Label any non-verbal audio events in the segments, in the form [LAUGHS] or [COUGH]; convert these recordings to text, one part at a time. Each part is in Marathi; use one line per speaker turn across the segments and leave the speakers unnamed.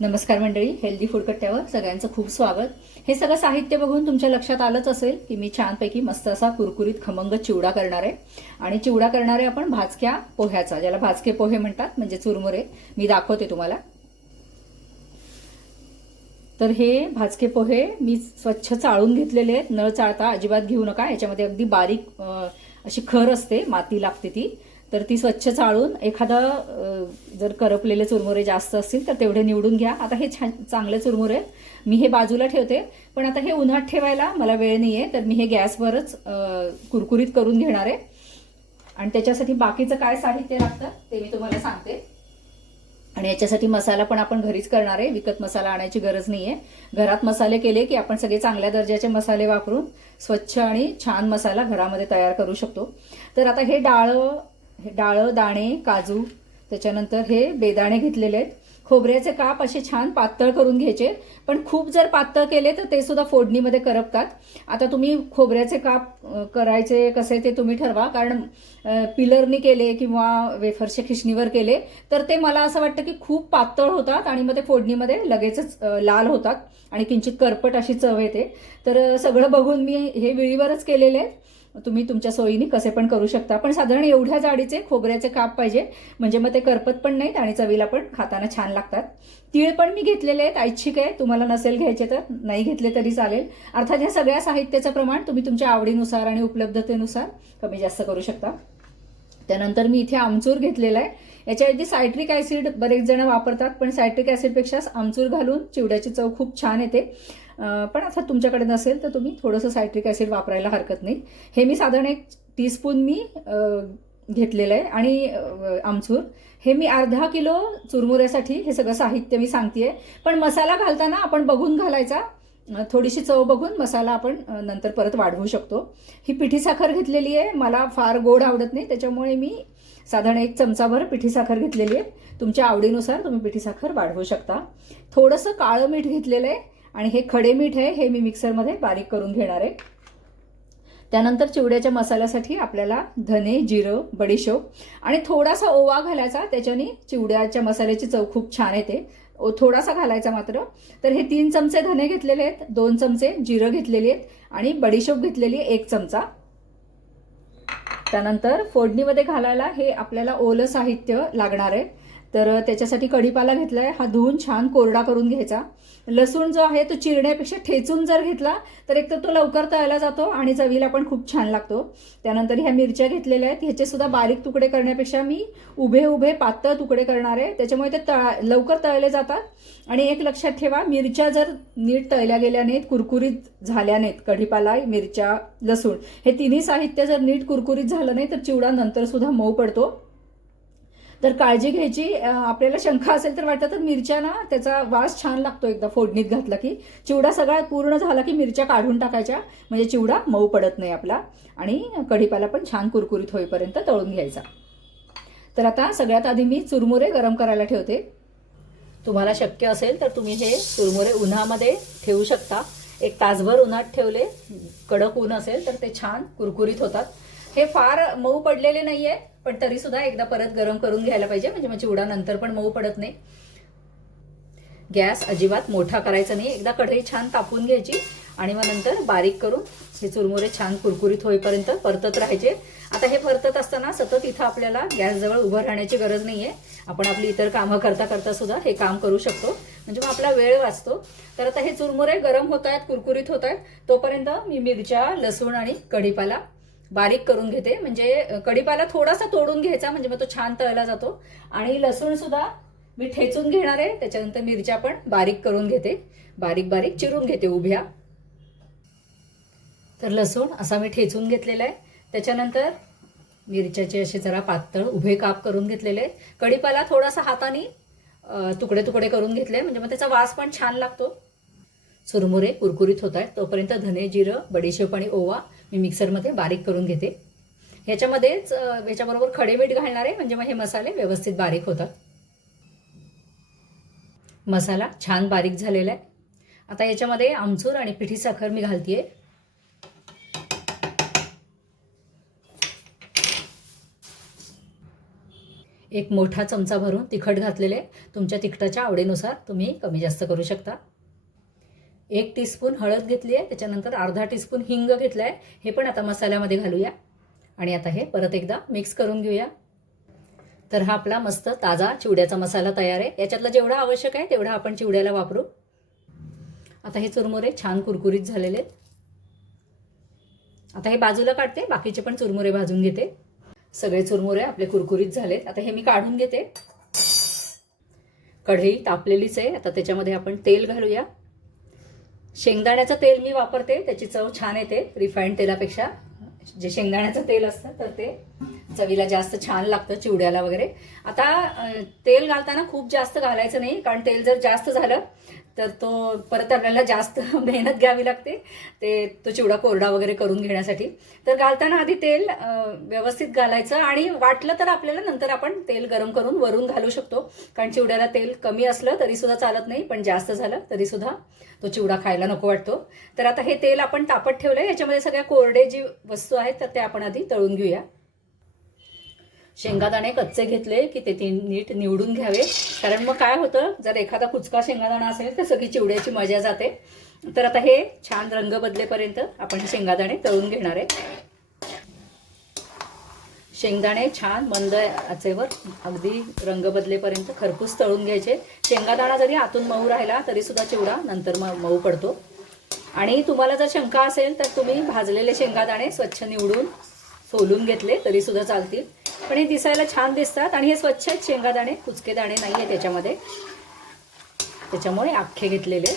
नमस्कार मंडळी हेल्दी फूड कट्ट्यावर सगळ्यांचं खूप स्वागत. हे सगळं साहित्य बघून तुमच्या लक्षात आलंच असेल की मी छानपैकी मस्त असा कुरकुरीत खमंग चिवडा करणार आहे. आणि चिवडा करणार आहे आपण भाजक्या पोह्याचा ज्याला भाजके पोहे म्हणतात म्हणजे चुरमुरे. मी दाखवते तुम्हाला. तर हे भाजके पोहे मी स्वच्छ चाळून घेतलेले आहेत. नळ चाळता अजिबात घेऊ नका याच्यामध्ये अगदी बारीक अशी खर असते माती लागते ती. तर ती स्वच्छ चाळून एखादं जर करपलेले चुरमुरे जास्त असतील तर तेवढे निवडून घ्या. आता हे छान चांगले चुरमुरे मी हे बाजूला ठेवते. पण आता हे उन्हात ठेवायला मला वेळ नाही आहे तर मी हे गॅसवरच कुरकुरीत करून घेणार आहे. आणि त्याच्यासाठी बाकीचं काय साहित्य लागतं ते मी तुम्हाला सांगते. आणि याच्यासाठी मसाला पण आपण घरीच करणार आहे. विकत मसाला आणायची गरज नाही आहे घरात मसाले केले की आपण सगळे चांगल्या दर्जाचे मसाले वापरून स्वच्छ आणि छान मसाला घरामध्ये तयार करू शकतो. तर आता हे डाळं हे डाळं दाणे काजू त्याच्यानंतर हे बेदाणे घेतलेले आहेत. खोबऱ्याचे काप असे छान पातळ करून घ्यायचे. पण खूप जर पातळ केले तर ते सुद्धा फोडणीमध्ये करपतात. आता तुम्ही खोबऱ्याचे काप करायचे कसे ते तुम्ही ठरवा. कारण पिलरनी केले किंवा वेफरचे खिशणीवर केले तर ते मला असं वाटतं की खूप पातळ होतात आणि मग ते फोडणीमध्ये लगेचच लाल होतात आणि किंचित करपट अशी चव येते. तर सगळं बघून मी हे विळीवरच केलेले आहेत. तुम्ही तुमच्या सोयीने कसे पण करू शकता. पण साधारण एवढ्या जाडीचे खोबऱ्याचे काप पाहिजे. म्हणजे मग ते करपत पण नाहीत आणि चवीला पण खाताना छान लागतात. तीळ पण मी घेतलेले आहेत. ऐच्छिक आहे. तुम्हाला नसेल घ्यायचे तर नाही घेतले तरी चालेल. अर्थात ह्या सगळ्या साहित्याचं प्रमाण तुम्ही तुमच्या आवडीनुसार आणि उपलब्धतेनुसार कमी जास्त करू शकता. त्यानंतर मी इथे आमचूर घेतलेला आहे. याच्याऐवजी सायट्रिक ॲसिड बरेच जण वापरतात. पण सायट्रिक ॲसिडपेक्षा आमचूर घालून चिवड्याची चव खूप छान येते. पण आता तुमच्याकडे नसेल तर तुम्ही थोडंसं सायट्रिक ॲसिड वापरायला हरकत नाही. हे मी साधारण एक टीस्पून मी घेतलेलं आहे. आणि आमचूर. हे मी अर्धा किलो चुरमुऱ्यासाठी हे सगळं साहित्य मी सांगतेय. पण मसाला घालताना आपण बघून घालायचा. थोडीशी चव बघून मसाला आपण नंतर परत वाढवू शकतो. ही पिठी साखर घेतलेली आहे. मला फार गोड आवडत नाही. त्याच्यामुळे मी साधारण एक चमचाभर पिठी साखर घेतलेली आहे. तुमच्या आवडीनुसार तुम्ही पिठी साखर वाढवू शकता. थोडंसं काळं मीठ घेतलेलं आहे. आणि हे खडे मीठ आहे हे मी मिक्सरमध्ये बारीक करून घेणार आहे. त्यानंतर चिवड्याच्या मसाल्यासाठी आपल्याला धने जिरं बडीशोप आणि थोडासा ओवा घालायचा त्याच्याने चिवड्याच्या मसाल्याची चव खूप छान येते. ओ थोडासा घालायचा मात्र. तर हे तीन चमचे धने घेतलेले आहेत दोन चमचे जिरं घेतलेली आहेत आणि बडीशोप घेतलेली आहे एक चमचा. त्यानंतर फोडणीमध्ये घालायला हे आपल्याला ओलं साहित्य लागणार आहे. तर त्याच्यासाठी कढीपाला घेतला आहे हा धुवून छान कोरडा करून घ्यायचा. लसूण जो आहे तो चिरण्यापेक्षा ठेचून जर घेतला तर एक तर तो लवकर तळला जातो आणि चवीला पण खूप छान लागतो. त्यानंतर ह्या मिरच्या घेतलेल्या आहेत. ह्याचे सुद्धा बारीक तुकडे करण्यापेक्षा मी उभे उभे पातळ तुकडे करणार आहे. त्याच्यामुळे ते तळा लवकर तळले जातात. आणि एक लक्षात ठेवा मिरच्या जर नीट तळल्या गेल्या नाहीत कुरकुरीत झाल्या नाहीत कढीपाला मिरच्या लसूण हे तिन्ही साहित्य जर नीट कुरकुरीत झालं नाही तर चिवडा नंतर सुद्धा मऊ पडतो. तर काळजी घ्यायची. आपल्याला शंका असेल तर वाटतं तर मिरच्या ना त्याचा वास छान लागतो एकदा फोडणीत घातला की. चिवडा सगळा पूर्ण झाला की मिरच्या काढून टाकायच्या. म्हणजे चिवडा मऊ पडत नाही आपला. आणि कढीपाला पण छान कुरकुरीत होईपर्यंत तळून घ्यायचा. तर आता सगळ्यात आधी मी चुरमुरे गरम करायला ठेवते. तुम्हाला शक्य असेल तर तुम्ही हे चुरमुरे उन्हामध्ये ठेवू शकता. एक तासभर उन्हात ठेवले. कडक ऊन असेल तर ते छान कुरकुरीत होतात. हे फार मऊ पडलेले नाहीये पण तरी सुद्धा एकदा परत गरम करून घ्यायला पाहिजे. म्हणजे मग चिवडा नंतर पण मऊ पडत नाही. गॅस अजिबात मोठा करायचा नाही. एकदा कढई छान तापून घ्यायची आणि मग नंतर बारीक करून हे चुरमुरे छान कुरकुरीत होईपर्यंत परतत राहायचे. आता हे परतत असताना सतत इथं आपल्याला गॅसजवळ उभं राहण्याची गरज नाहीये. आपण आपली इतर कामं करता करता सुद्धा हे काम करू शकतो. म्हणजे मग आपला वेळ वाचतो. तर आता हे चुरमुरे गरम होत आहेत कुरकुरीत होत आहेत तोपर्यंत मी मिरच्या लसूण आणि कढीपाला बारीक करून घेते. म्हणजे कढीपाला थोडासा तोडून घ्यायचा म्हणजे मग तो छान तळला जातो. आणि लसूण सुद्धा मी ठेचून घेणार आहे. त्याच्यानंतर मिरच्या पण बारीक करून घेते. बारीक बारीक चिरून घेते उभ्या. तर लसूण असा मी ठेचून घेतलेला आहे. त्याच्यानंतर मिरच्याचे असे जरा पातळ उभे काप करून घेतलेले आहेत. कढीपाला थोडासा हाताने तुकडे तुकडे करून घेतले म्हणजे मग त्याचा वास पण छान लागतो. चुरमुरे कुरकुरीत होत आहेत. तोपर्यंत धने जिरं बडीशेप आणि ओवा मी मिक्सरमध्ये बारीक करून घेते. ह्याच्यामध्येच ह्याच्याबरोबर खडे मीठ घालणार आहे. म्हणजे मग हे मसाले व्यवस्थित बारीक होतात. मसाला छान बारीक झालेला आहे. आता याच्यामध्ये आमचूर आणि पिठी साखर मी घालतीये. एक मोठा चमचा भरून तिखट घातलेले तुमच्या तिखटाच्या आवडीनुसार तुम्ही कमी जास्त करू शकता. एक टीस्पून हळद घेतली आहे त्याच्यानंतर अर्धा टीस्पून हिंग घेतला आहे हे पण आता मसाल्यामध्ये घालूया. आणि आता हे परत एकदा मिक्स करून घेऊया. तर हा आपला मस्त ताजा चिवड्याचा मसाला तयार आहे. याच्यातला जेवढा आवश्यक आहे तेवढा आपण चिवड्याला वापरू. आता हे चुरमुरे छान कुरकुरीत झालेले आहेत. आता हे बाजूला काढते बाकीचे पण चुरमुरे भाजून घेते. सगळे चुरमुरे आपले कुरकुरीत झालेत. आता हे मी काढून घेते. कढई तापलेलीच आहे. आता त्याच्यामध्ये आपण तेल घालूया. शेंगदाण्याचं तेल मी वापरते त्याची चव छान येते रिफाईंड तेलापेक्षा. जे शेंगदाण्याचं तेल असतं तर ते चवीला जास्त छान लागतं चिवड्याला वगैरे. आता तेल घालताना खूप जास्त घालायचं नाही कारण तेल जर जास्त झालं तर तो परत आपल्याला जास्त [LAUGHS] मेहनत घ्यावी लागते. ते तो चिवडा कोरडा वगैरे करून घेण्यासाठी. तर घालताना आधी तेल व्यवस्थित घालायचं आणि वाटलं तर आपल्याला नंतर आपण तेल गरम करून वरून घालू शकतो. कारण चिवड्याला तेल कमी असलं तरीसुद्धा चालत नाही पण जास्त झालं तरीसुद्धा तो चिवडा खायला नको वाटतो. तर आता हे तेल आपण तापत आहे याच्यामध्ये सगळ्या कोरडे जी वस्तू आहेत तर ते आपण आधी तळून घेऊया. शेंगादाणे कच्चे घेतले की ते ती नीट निवडून घ्यावे. कारण मग काय होतं जर एखादा कुचका शेंगादाणा असेल तर सगळी चिवड्याची मजा जाते. तर आता हे छान रंग बदलेपर्यंत आपण शेंगादाणे तळून घेणार आहे. शेंगदाणे छान मंद आचेवर अगदी रंग बदलेपर्यंत खरपूस तळून घ्यायचे. शेंगादाणा जरी आतून मऊ राहिला तरी सुद्धा चिवडा नंतर मग मऊ पडतो. आणि तुम्हाला जर शंका असेल तर तुम्ही भाजलेले शेंगादाणे स्वच्छ निवडून सोलून घेतले तरी सुद्धा चालतील. पण हे दिसायला छान दिसतात आणि हे स्वच्छ आहेत. शेंगादाणे कुचके दाणे नाही आहे त्याच्यामध्ये. त्याच्यामुळे अख्खे घेतलेले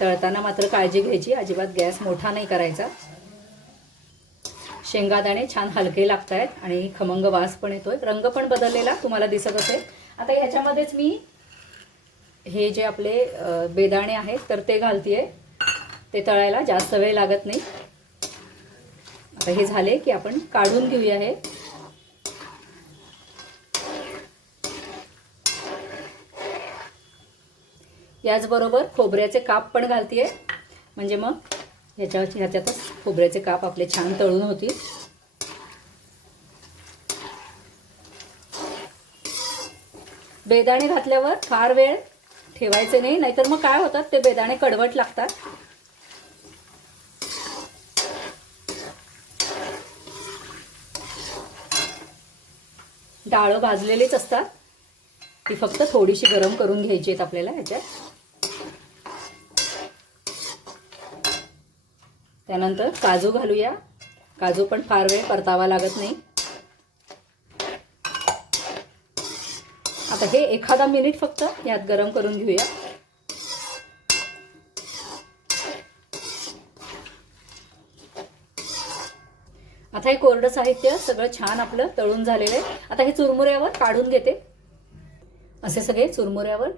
तळताना मात्र काळजी घ्यायची. अजिबात गॅस मोठा नाही करायचा. शेंगादाणे छान हलके लागत आहेत आणि खमंग वास पण येतोय. रंग पण बदललेला तुम्हाला दिसत असेल. आता ह्याच्यामध्येच मी हे जे आपले बेदाणे आहेत तर ते घालतीये. ते तळायला जास्त वेळ लागत नाही. आता हे झाले की आपण काढून घेऊया हे. याचबरोबर खोबऱ्याचे काप पण घालतीये. म्हणजे मग ह्याच्या ह्याच्यातच खोबऱ्याचे काप आपले छान तळून होतील. बेदाणे घातल्यावर फार वेळ ठेवायचे नाही नाहीतर मग काय होतात ते बेदाणे कडवट लागतात. डाळं भाजलेलीच असतात. ती फक्त थोडीशी गरम करून घ्यायची आहेत आपल्याला ह्याच्यात. त्यानंतर काजू घालूया. काजू पण फार वेळ परतावा लागत नाही. आता हे एखादा मिनिट फक्त यात गरम करून घेऊया. आता हे कोरडं साहित्य सगळं छान आपलं तळून झालेलं आहे. आता हे चुरमुऱ्यावर काढून घेते. असे सगळे चुरमुऱ्यावर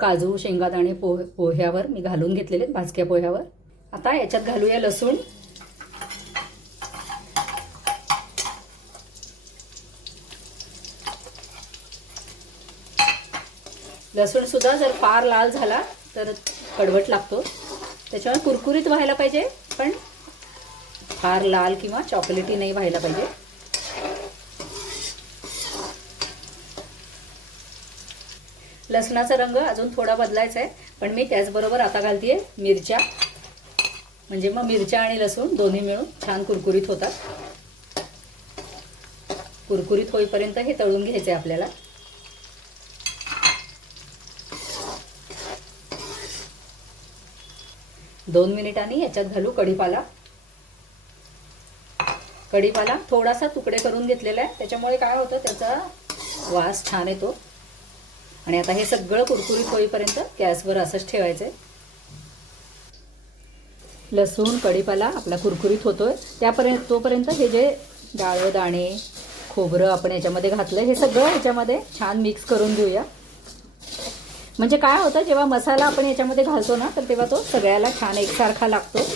काजू शेंगादाणे पोह पोह्यावर मी घालून घेतलेले आहेत भाजक्या पोह्यावर. आता याच्यात घालूया लसूण. लसूण सुद्धा जर फार लाल झाला तर कडवट लागतो. त्याच्यामुळे कुरकुरीत व्हायला पाहिजे पण फार लाल किंवा चॉकलेटी नाही व्हायला पाहिजे. लसणाचा रंग अजून थोडा बदलायचा आहे पण मी त्याचबरोबर आता घालते मिरच्या. म्हणजे मग मिरच्या आणि लसूण दोन्ही मिळून छान कुरकुरीत होतात. कुरकुरीत होईपर्यंत हे तळून घ्यायचे आपल्याला. दोन मिनिटांनी याच्यात घालू कढीपाला. कढीपाला थोडासा तुकडे करून घेतलेला आहे. त्याच्यामुळे काय होतं त्याचा वास छान येतो. आणि आता हे सगळं कुरकुरीत होईपर्यंत गॅसवर असंच ठेवायचं आहे लसूण कढीपाला आपला कुरकुरीत होतोय. त्यापर्यंत तोपर्यंत हे जे डाळ दाणे खोबरं आपण याच्यामध्ये घातलं हे सगळं ह्याच्यामध्ये छान मिक्स करून घेऊया. म्हणजे काय होतं जेव्हा मसाला आपण याच्यामध्ये घालतो ना तर तेव्हा तो सगळ्याला छान एकसारखा लागतो.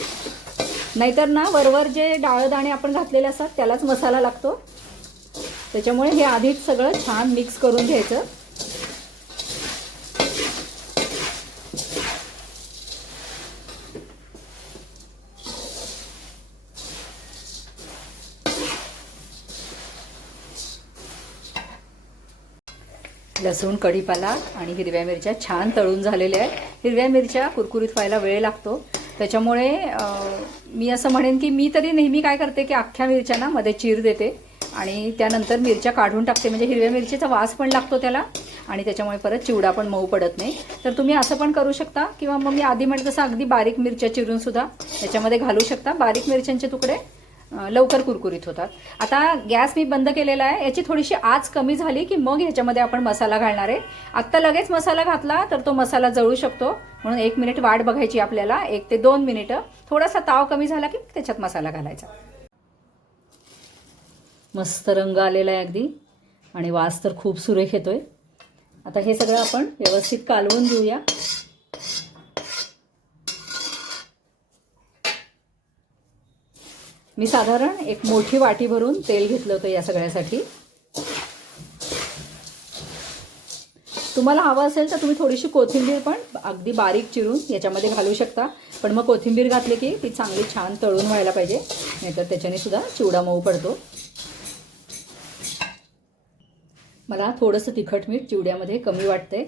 नाहीतर ना वरवर जे डाळ दाणे आपण घातलेले असतात त्यालाच मसाला लागतो. त्याच्यामुळे हे आधीच सगळं छान मिक्स करून घ्यायचं. लसूण कढीपाला आणि हिरव्या मिरच्या छान तळून झालेल्या आहेत. हिरव्या मिरच्या कुरकुरीत व्हायला वेळ लागतो. त्याच्यामुळे मी असं म्हणेन की मी तरी नेहमी काय करते की अख्ख्या मिरच्यांना मध्ये चीर देते आणि त्यानंतर मिरच्या काढून टाकते. म्हणजे हिरव्या मिरचीचा वास पण लागतो त्याला आणि त्याच्यामुळे परत चिवडा पण मऊ पडत नाही. तर तुम्ही असं पण करू शकता किंवा मग मी आधी म्हटलं तसं अगदी बारीक मिरच्या चिरून सुद्धा त्याच्यामध्ये घालू शकता. बारीक मिरच्यांचे तुकडे लवकर कुरकुरीत होतात. आता गॅस मी बंद केलेला आहे. याची थोडीशी आच कमी झाली की मग ह्याच्यामध्ये आपण मसाला घालणार आहे. आत्ता लगेच मसाला घातला तर तो मसाला जळू शकतो. म्हणून एक मिनिट वाट बघायची आपल्याला. एक ते दोन मिनिटं. थोडासा ताव कमी झाला की त्याच्यात मसाला घालायचा. मस्त रंग आलेला आहे अगदी. आणि वास तर खूप सुरेख येतोय. आता हे सगळं आपण व्यवस्थित कालवून घेऊया. मी साधारण एक मोठी वाटी भरून तेल घेतलं होतं या सगळ्यासाठी. तुम्हाला हवं असेल तर तुम्ही थोडीशी कोथिंबीर पण अगदी बारीक चिरून याच्यामध्ये घालू शकता. पण मग कोथिंबीर घातली की ती चांगली छान तळून व्हायला पाहिजे. नाहीतर त्याच्याने सुद्धा चिवडा मऊ पडतो. मला थोडंसं तिखट मीठ चिवड्यामध्ये कमी वाटते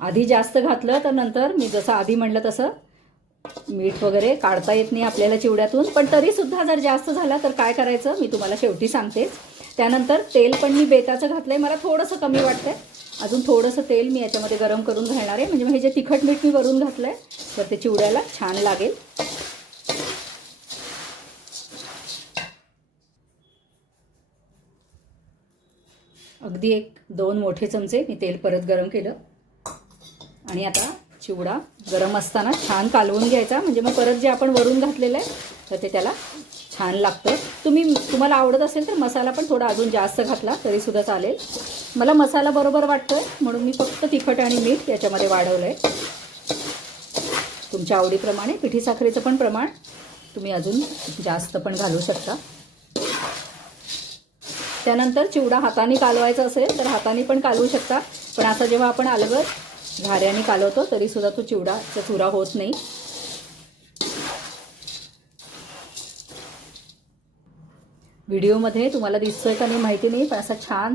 आधी जास्त घातलं तर नंतर मी जसं आधी म्हणलं तसं मीठ वगैरे काढता येत नाही आपल्याला चिवड्यातून. पण तरीसुद्धा जर जास्त झाला तर काय करायचं? मी तुम्हाला शेवटी सांगतेच. त्यानंतर तेल पण मी बेताचं घातलं आहे मला थोडंसं कमी वाटतंय. अजून थोडंसं तेल मी याच्यामध्ये गरम करून घालणार आहे. म्हणजे मग हे जे तिखट मीठ मी वरून घातलं आहे तर ते चिवड्याला छान लागेल. अगदी एक दोन मोठे चमचे मी तेल परत गरम केलं. आणि आता चिवडा गरम असताना छान कालवून घ्यायचा. म्हणजे मग परत जे आपण वरून घातलेलं आहे तर ते त्याला छान लागतं. तुम्ही तुम्हाला आवडत असेल तर मसाला पण थोडा अजून जास्त घातला तरीसुद्धा चालेल. मला मसाला बरोबर वाटतोय म्हणून मी फक्त तिखट आणि मीठ याच्यामध्ये वाढवलं आहे तुमच्या आवडीप्रमाणे पिठी साखरेचं पण प्रमाण तुम्ही अजून जास्त पण घालू शकता. त्यानंतर चिवडा हाताने कालवायचा असेल तर हाताने पण कालवू शकता. पण आता जेव्हा आपण अलगद घाऱ्याने कालवतो तरीसुद्धा तो चिवडाचा चुरा होत नाही. व्हिडिओमध्ये तुम्हाला दिसतोय का नाही माहिती नाही पण असा छान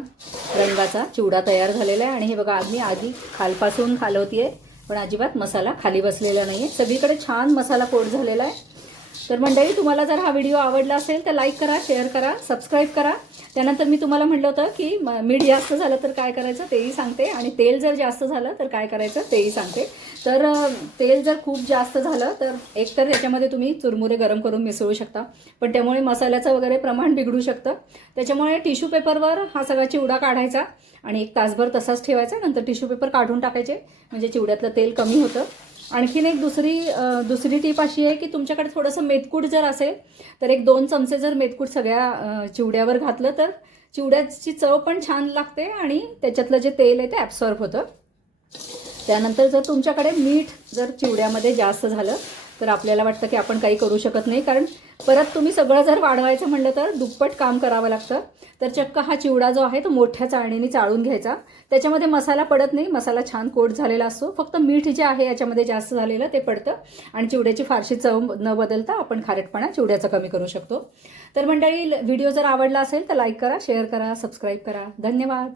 रंगाचा चिवडा तयार झालेला आहे. आणि हे बघा आम्ही आधी खालपासून खालवतीये पण अजिबात मसाला खाली बसलेला नाही आहे सगळीकडे छान मसाला कोट झालेला आहे. तर मंडळी तुम्हाला जर हा व्हिडिओ आवडला असेल तर लाईक करा शेअर करा सबस्क्राईब करा. त्यानंतर मी तुम्हाला म्हटलं होतं की मीठ जास्त झालं तर काय करायचं तेही सांगते आणि तेल जर जास्त झालं तर काय करायचं तेही सांगते. तर तेल जर खूप जास्त झालं तर एकतर त्याच्यामध्ये तुम्ही चुरमुरे गरम करून मिसळू शकता. पण त्यामुळे मसाल्याचं वगैरे प्रमाण बिघडू शकतं. त्याच्यामुळे टिश्यू पेपरवर हा सगळा चिवडा काढायचा आणि एक तासभर तसाच ठेवायचा. नंतर टिश्यू पेपर काढून टाकायचे. म्हणजे चिवड्यातलं तेल कमी होतं. आणखीन एक दुसरी दुसरी टीप अशी आहे की तुमच्याकडे थोडंसं मेथकूट जर असेल तर एक दोन चमचे जर मेथकूट सगळ्या चिवड्यावर घातलं तर चिवड्याची चव पण छान लागते आणि त्याच्यातलं जे तेल आहे ते ॲब्सॉर्ब होतं. त्यानंतर जर तुमच्याकडे मीठ जर चिवड्यामध्ये जास्त झालं तर आपल्याला वाटतं की आपण काही करू शकत नाही. कारण परत तुम्ही सगळं जर वाढवायचं म्हणलं तर दुप्पट काम करावं लागतं. तर चक्क हा चिवडा जो आहे तो मोठ्या चाळणीने चाळून घ्यायचा. त्याच्यामध्ये मसाला पडत नाही. मसाला छान कोट झालेला असतो. फक्त मीठ जे आहे याच्यामध्ये जास्त झालेलं ते पडतं. आणि चिवड्याची फारशी चव न बदलता आपण खारटपणा चिवड्याचा कमी करू शकतो. तर मंडळी व्हिडिओ जर आवडला असेल तर लाईक करा शेअर करा सबस्क्राईब करा. धन्यवाद.